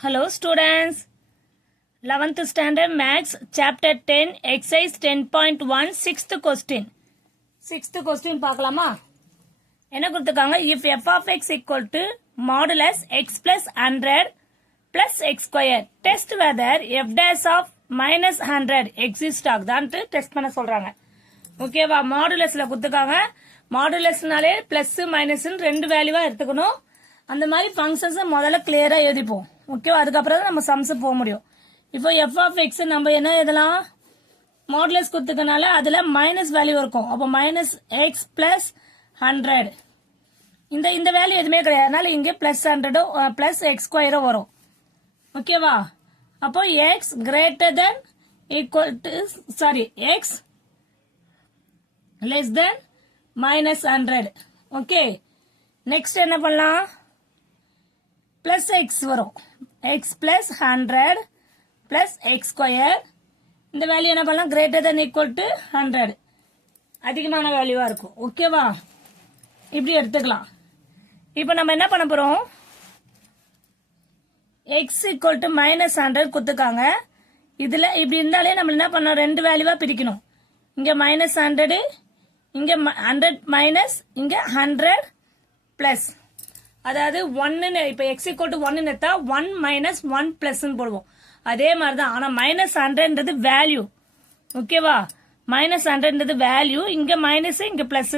Hello students, 11th standard maths chapter 10 exercise 10.1 6th question பார்க்கலாமா? என்ன கொடுத்திருக்காங்க? if f of x equal to modulus x plus 100 plus x square test whether f dash of minus 100 exist ஆகுதான்ட்டு test பண்ண சொல்றாங்க. ஓகேவா? மாடுலஸ்ல கொடுத்திருக்காங்க. மாடுலஸ்னாலே plus minus ரெண்டு வேல்யூவா எடுத்துக்கணும். அந்த மாதிரி ஃபங்க்ஷன்ஸ் முதல்ல கிளியரா எழுதிப்போம். ஓகேவா? அதுக்கப்புறம் தான் நம்ம சம்ஸ் போக முடியும். இப்போ எஃப் ஆஃப் எக்ஸ் நம்ம என்ன எழுதலாம்? மாடுலஸ் கொடுத்துக்கனால அதுல மைனஸ் வேல்யூ இருக்கும். அப்போ மைனஸ் எக்ஸ் பிளஸ் 100. இந்த வேல்யூ எதுவுமே கிடையாது. அதனால இங்க பிளஸ் 100 பிளஸ் எக்ஸ் ஸ்கொயரோ வரும். ஓகேவா? அப்போ X greater then equal to X less than minus 100. Okay, next என்ன பண்ணலாம்? பிளஸ் எக்ஸ் வரும். X plus 100 plus x square. இந்த வேல்யூ என்ன பண்ணலாம்? Greater then equal to 100. அதிகமான வேல்யூவா இருக்கும். ஓகேவா? இப்படி எடுத்துக்கலாம். இப்போ நம்ம என்ன பண்ண போறோம்? எக்ஸ் ஈக்குவல் டு மைனஸ் 100 கொடுத்துருக்காங்க. இதுல இப்படி இருந்தாலே நம்ம என்ன பண்ணோம்? ரெண்டு வேல்யூவா பிரிக்கணும். இங்க மைனஸ் 100, இங்க 100 மைனஸ், இங்க 100 பிளஸ். அதாவது 1 இப்ப எக்ஸ் ஈக்குவல் டு 1 எடுத்தா 1 மைனஸ் 1 பிளஸ் போடுவோம். அதே மாதிரிதான். ஆனா மைனஸ் 100ன்றது வேல்யூ. ஓகேவா? மைனஸ் 100ன்றது வேல்யூ. இங்க மைனஸ், இங்க பிளஸ்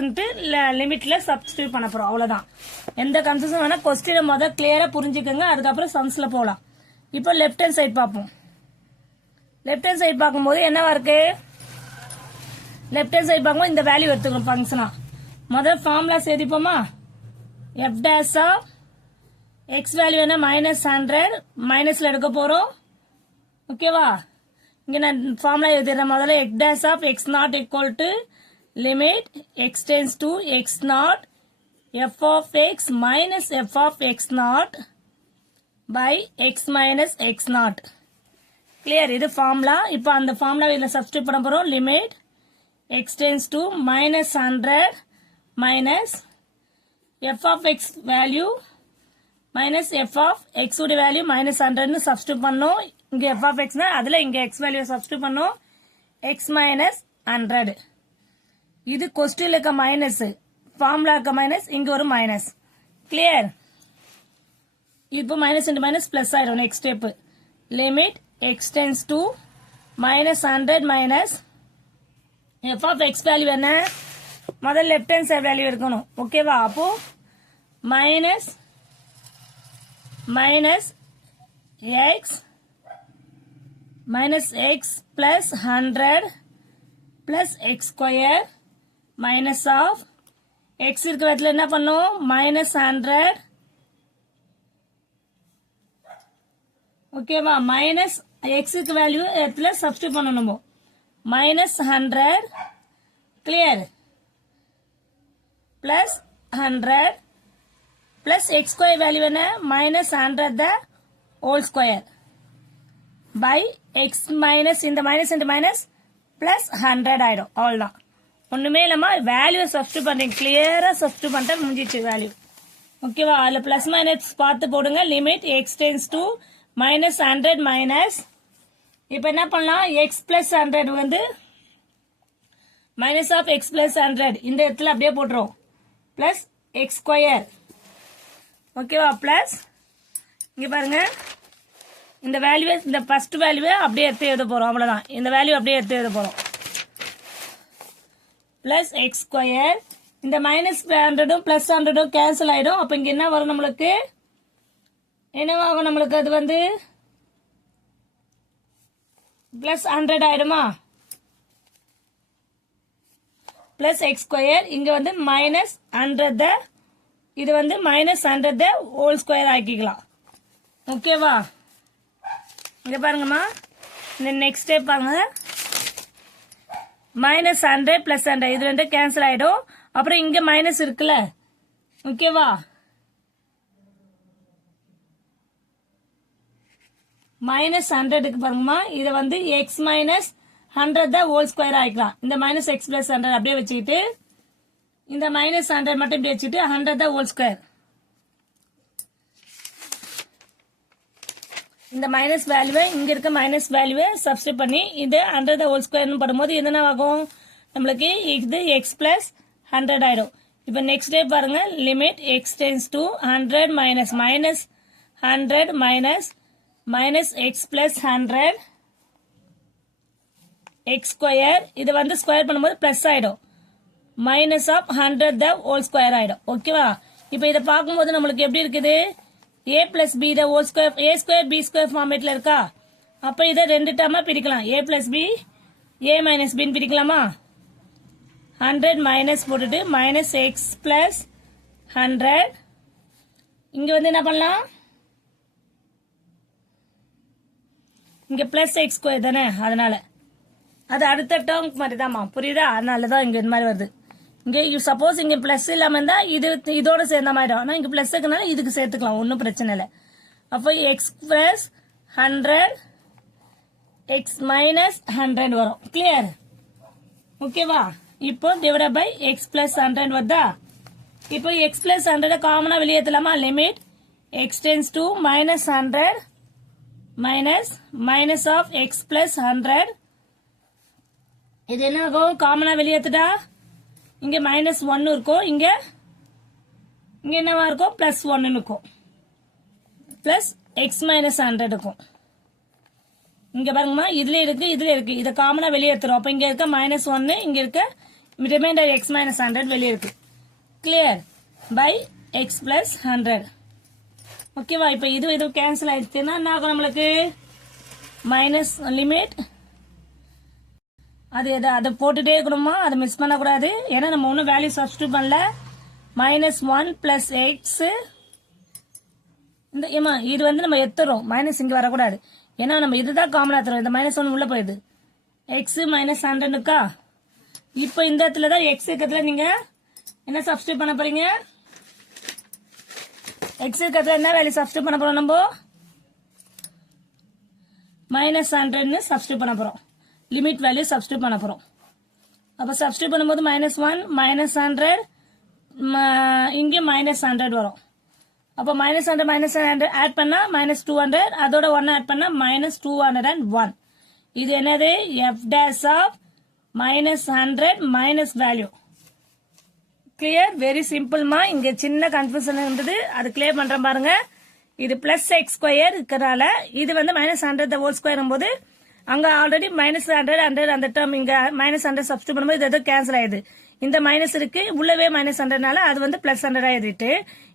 லிமிட்ல சப்ஸ்டியூட் பண்ண போறோம். அவ்வளவுதான். எந்த கன்ஃபியூஷன் வேணா கொஸ்டினை முதல்ல கிளியரா புரிஞ்சுக்கோங்க. அதுக்கப்புறம் சம்ஸ்ல போலாம். இப்போ லெஃப்ட் ஹேண்ட் சைட் பார்ப்போம். லெஃப்ட் ஹேண்ட் சைட் பார்க்கும்போது என்னவா இருக்கு? லெஃப்ட் ஹேண்ட் சைட் பார்க்கும்போது இந்த வேல்யூ எடுத்துக்கணும் ஃபங்க்ஷனா. முதல்ல ஃபார்முலா சேர்த்திப்போமா? F dash of X value என்ன? மைனஸ் 100 மைனஸ்ல எடுக்க போறோம். ஓகேவா? இங்க நான் ஃபார்முலா எழுதிடுறேன். முதல்ல X dash of X naught equal to limit X tends to X naught F of X minus F of X naught by X minus X naught. Clear? இது ஃபார்முலா. இப்போ அந்த ஃபார்முலா இதுல சப்ஸ்டியூட் பண்ண போறோம். Limit X tends to minus 100 minus f of x value minus f of x உடைய value minus 100 substitute பண்ணோம். இங்க f of x அதுல இங்க x வேல்யூ சப்ஸ்டியூட் பண்ணோம். x minus 100. இது கொஸ்டின்ல இருக்க மைனஸ், ஃபார்முலா இருக்க மைனஸ், இங்க ஒரு மைனஸ். கிளியர்? இப்போ மைனஸ் இன்டு மைனஸ் பிளஸ் ஆயிடும். Next step limit x tends to minus 100 minus f of x value என்ன? முதல்ல லெஃப்ட் ஹேண்ட் சைடு வேல்யூ எடுக்கணும். ஓகேவா? அப்போ minus X plus 100 plus x square minus of x இருக்கிற இடத்துல என்ன பண்ணும்? மைனஸ் 100. ஓகேவா? மைனஸ் எக்ஸுக்கு வேல்யூ இடத்துல சப்ஸ்டியூட் பண்ணணும். Minus 100. Clear? plus 100 plus x square value என்ன? minus 100 the whole square by x minus இந்த minus into minus plus 100 ஆயிடும். அவ்வளவுதான். ஒண்ணுமே இல்லாம வேல்யூ சப்ஸ்டியூட் பண்றீங்க. கிளியரா சப்ஸ்டியூட் பண்ணிட்டா முடிஞ்சிச்சு வேல்யூ. ஓகேவா? அதுல பிளஸ் மைனஸ் பார்த்து போடுங்க. Limit X tends to minus 100 minus. இப்ப என்ன பண்ணலாம்? எக்ஸ் பிளஸ் 100 வந்து மைனஸ் ஆஃப் எக்ஸ் பிளஸ் 100 இந்த இடத்துல அப்படியே போட்டுரும். Plus x square. ஓகேவா? பிளஸ் இங்க பாருங்க, இந்த வேல்யூ, இந்த ஃபர்ஸ்ட் வேல்யூவை அப்படியே எடுத்து எழுத போறோம். அவ்வளவுதான். இந்த வேல்யூ அப்படியே எடுத்து எழுத போறோம். Plus x square. இந்த மைனஸ் 100 பிளஸ் 100 கேன்சல் ஆயிடும். அப்ப இங்க என்ன வரும்? நம்மளுக்கு என்னவாகும்? நம்மளுக்கு அது வந்து பிளஸ் 100 ஆயிடுமா? Plus x square. இங்க வந்து மைனஸ் 100 இது வந்து மைனஸ் 100 ஹோல் ஸ்கொயர் ஆக்கிக்கலாம். ஓகேவா? இங்க பாருங்கம்மா, இந்த நெக்ஸ்ட் ஸ்டெப் பாருங்க. மைனஸ் 100 பிளஸ் 100 இது ரெண்டு கேன்சல் ஆயிடும். அப்புறம் இங்க மைனஸ் இருக்குல்ல. ஓகேவா? மைனஸ் 100க்கு பாருங்கம்மா, இதை வந்து எக்ஸ் மைனஸ் 100 ஹோல் ஸ்கொயர் ஆயிக்கலாம். இந்த மைனஸ் எக்ஸ் பிளஸ் 100 அப்படியே வச்சுக்கிட்டு இந்த மைனஸ் 100 மட்டும் இப்படி வச்சுட்டு 100 ஹோல் ஸ்கொயர் இந்த மைனஸ் வேல்யூவை இங்க இருக்க மைனஸ் வேல்யூவை சப்ஸ்டிட் பண்ணி இது 100 ஹோல் ஸ்கொயர்னு பண்ணும்போது என்ன ஆகும் நம்மளுக்கு இது x பிளஸ் 100 ஆயிடும். இப்போ நெக்ஸ்ட் டே பாருங்க limit x tends to 100 minus minus 100 minus minus x plus 100 x square இது வந்து ஸ்கொயர் பண்ணும்போது பிளஸ் ஆயிடும் minus of 100 the whole square ஆயிடும். ஓகேவா? இப்போ இதை பார்க்கும்போது நம்மளுக்கு எப்படி இருக்குது a plus B the whole square a square B square ஃபார்மேட்ல இருக்கா? அப்ப இதை ரெண்டு டேர்மா பிரிக்கலாம் a plus B a minus பின்னு பிரிக்கலாமா? 100 மைனஸ் போட்டுட்டு மைனஸ் எக்ஸ் பிளஸ் 100 இங்க வந்து என்ன பண்ணலாம் இங்க பிளஸ் எக்ஸ் ஸ்கொயர் தானே அதனால அது அடுத்த டேர்ம் மாதிரி தான்மா புரியுதா? அதனாலதான் இங்க இந்த மாதிரி வருது. இங்க சப்போஸ் இங்க பிளஸ் இல்லாம இருந்தா இது இதோட சேர்ந்த மாதிரி ஆனா இங்க பிளஸ் இருக்கனால இதுக்கு சேர்த்துக்கலாம் ஒன்னும் பிரச்சனை இல்லை. அப்போ எக்ஸ் பிளஸ் 100 எக்ஸ் மைனஸ் 100 வரும். கிளியர்? ஓகேவா? இப்போ டிவைட் பை எக்ஸ் பிளஸ் 100 வருதா? இப்போ எக்ஸ் பிளஸ் 100 காமனா வெளியேற்றலாமா? Limit X tends to minus 100 minus minus of X plus 100 இது என்ன ஆகும் காமனா வெளியேற்றுட்டா இங்க மைனஸ் 1 இருக்கும் இங்க என்னவா இருக்கும் பிளஸ் 1 இருக்கும் பிளஸ் எக்ஸ் மைனஸ் 100 இருக்கும். இங்க பாருங்கம்மா இதுல இருக்கு இதை காமனா வெளியேற்றுறோம். அப்ப இங்க இருக்க மைனஸ் 1 இங்க இருக்க ரிமைண்டர் எக்ஸ் மைனஸ் 100 வெளியே இருக்கு. கிளியர்? By x plus 100. ஓகேவா? இப்ப இது கேன்சல் ஆயிடுச்சுன்னா என்ன ஆகும் நம்மளுக்கு மைனஸ் லிமிட் அதை போட்டுட்டே இருக்கணுமா? அதை மிஸ் பண்ணக்கூடாது. ஏன்னா நம்ம ஒன்றும் வேல்யூ சப்ஸ்டியூட் பண்ணல. மைனஸ் 1 பிளஸ் எக்ஸ் இது வந்து நம்ம எத்துறோம் மைனஸ் இங்க வரக்கூடாது. ஏன்னா நம்ம இதுதான் காமனா தரோம். இந்த மைனஸ் 1 உள்ள போயிடுது எக்ஸ் மைனஸ் 100க்கா. இப்போ இந்த இடத்துல தான் எக்ஸ் இருக்கிறதுல நீங்க என்ன சப்ஸ்டியூட் பண்ண போறீங்க? எக்ஸ் இருக்கிறதுல என்ன வேல்யூ சப்ஸ்டியூட் பண்ண போறோம்? நம்ம மைனஸ் 100 சப்ஸ்டியூட் பண்ண போறோம். லிமிட் வேல்யூ சப்ஸ்டியூட் பண்ண போறோம். அப்ப சப்ஸ்டியூட் பண்ணும்போது மைனஸ் 1 மைனஸ் 100 இங்கே மைனஸ் 100 வரும். அப்ப மைனஸ் 100 ஆட் பண்ணா மைனஸ் 200 அதோட 1 ஆட் பண்ணா மைனஸ் 201. இது என்னது F dash of minus 100 minus value. Clear? Very சிம்பிள்மா. இங்க சின்ன கன்ஃபியூஷன் இருந்தது அது கிளியர் பண்றேன் பாருங்க. இது பிளஸ் எக்ஸ் ஸ்கொயர் இருக்கிறனால இது வந்து மைனஸ் 100 ஹோல் ஸ்கொயர் போது அங்க ஆல்ரெடி மைனஸ் 100 அந்த டேர்ம் இங்க மைனஸ் 100 சப்ஸ்டியூட் பண்ணும்போது இது கேன்சல் ஆயிடுது. இந்த மைனஸ் இருக்கு உள்ளவே மைனஸ் 100னால அது வந்து பிளஸ் 100 ஆயிடுட்டு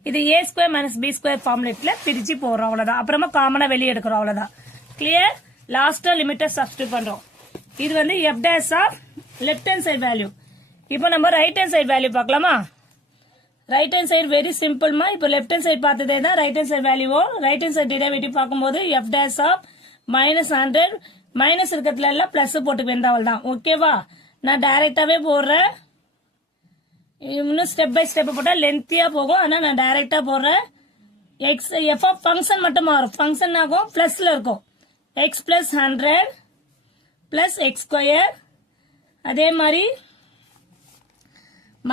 இது ஏ ஸ்கொயர் மைனஸ் பி ஸ்கொயர் ஃபார்முலேட்ல பிரிச்சு போடுறோம் அவ்வளவுதான். அப்புறமா காமனா வெளியே எடுக்கிறோம் அவ்வளவுதான். கிளியர்? லாஸ்டா லிமிட்டை சப்ஸ்டியூட் பண்றோம். இது வந்து F dash of left hand side value. இப்போ நம்ம ரைட் ஹேண்ட் சைடு வேல்யூ பார்க்கலாமா? ரைட் ஹேண்ட் சைடு வெரி சிம்பிள்மா. இப்போ லெஃப்ட் ஹேண்ட் சைடு பார்த்ததே தான் ரைட் ஹேண்ட் சைடு வேல்யூவோ. ரைட் ஹேண்ட் சைடு டெரிவேட்டிவ் பார்க்கும்போது F dash of minus 100 minus இருக்கிறதுல எல்லாம் பிளஸ் போட்டு வேண்டாவல் தான். ஓகேவா? நான் டைரக்டாவே போடுறேன். இன்னும் ஸ்டெப் பை ஸ்டெப் போட்டா லென்த்தியா போகும். ஆனா நான் டைரக்டா போடுறேன். எக்ஸ் எஃப் ஆஃப் ஃபங்க்ஷன் மட்டும் மாறும். ஃபங்க்ஷன் ஆகும் பிளஸ்ல இருக்கும் x plus 100 plus x square அதே மாதிரி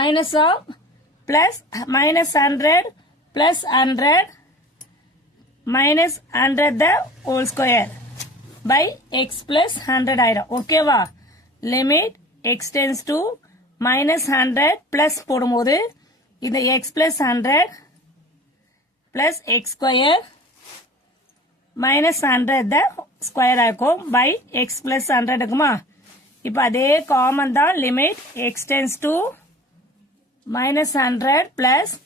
minus of plus minus 100 plus 100 minus 100 the whole square by x plus 100 ஆயிடும். ஓகேவா? Limit x tends to minus 100 plus போடும்போது இந்த x plus 100 plus x square minus 100 the square ஆகும் by x plus 100 இருக்குமா? இப்போ அதே காமன் தான். Limit x tends to minus 100 plus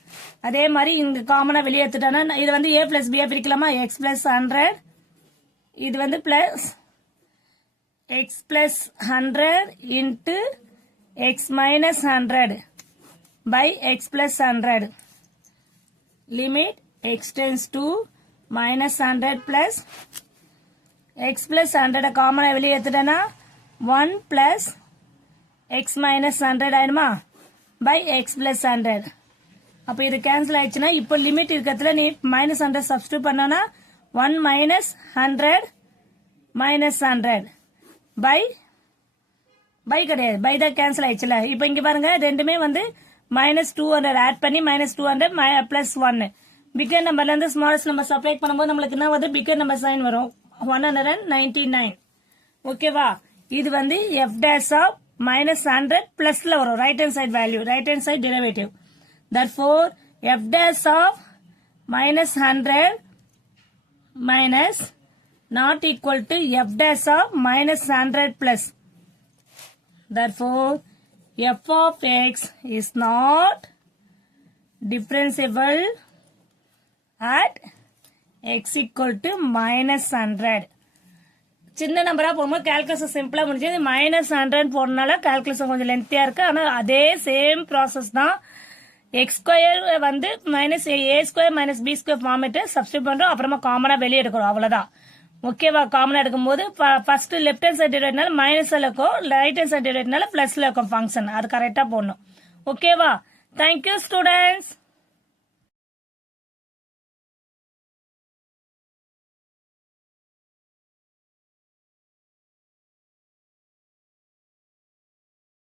அதே மாதிரி இங்க காமனா வெளியேற்றிட்டோம்னா இது வந்து a பிளஸ் b பிரிக்கலாமா? x பிளஸ் 100 இது வந்து plus x plus 100 into x minus 100 by x plus 100 limit X tends to minus 100 plus x plus 100 காமனா வெளியே எடுத்துட்டேன்னா 1 பிளஸ் எக்ஸ் மைனஸ் 100 ஆயிடுமா பை எக்ஸ் பிளஸ் 100. அப்போ இது கேன்சல் ஆயிடுச்சுன்னா இப்போ லிமிட் இருக்கிறதுல நீ மைனஸ் 100 சப்ஸ்டியூட் பண்ணோன்னா 1 minus 100 minus 100 by கிடையாது by தான் கேன்சல் ஆயிடுச்சுல. இப்போ இங்க பாருங்க ரெண்டுமே வந்து மைனஸ் 200 ஆட் பண்ணி மைனஸ் 200 பிளஸ் 1 பிக்கர் நம்பர்ல இருந்து ஸ்மாலஸ்ட் நம்பர் சப்ட்ராக்ட் பண்ணும்போது நம்மளுக்கு என்ன வருது பிக்கர் நம்பர் சைன் வரும் 199 ஓகேவா இது வந்து f dash of -100 பிளஸ்ல வரும் right hand side value right hand side derivative therefore f dash of -100 minus not equal to f dash of -100 plus therefore f of x is not differentiable at x equal to -100 சின்ன நம்பரா போகும்போது calculation சிம்பிளா முடிஞ்சது -100 போறதுனால calculation கொஞ்சம் லென்த்தியா இருக்கு ஆனா அதே சேம் ப்ராசஸ் தான் எக்ஸ் ஸ்கொயர் வந்து -a² - b² ஃபார்மேட் சப்ஸ்டிட் பண்றோம் அப்புறமா காமனா வெளியே எடுக்கிறோம் அவ்வளவுதான் ஓகேவா காமனா எடுக்கும்போது ஃபர்ஸ்ட் லெஃப்ட் ஹேண்ட் சைடு டிவைட்னால மைனஸ்ல இருக்கும் ரைட் ஹேண்ட் சைடு டிவைட்னால பிளஸ்ல இருக்கும் ஃபங்க்ஷன் அது கரெக்டா போடணும் ஓகேவா தேங்க்யூ ஸ்டூடெண்ட்ஸ்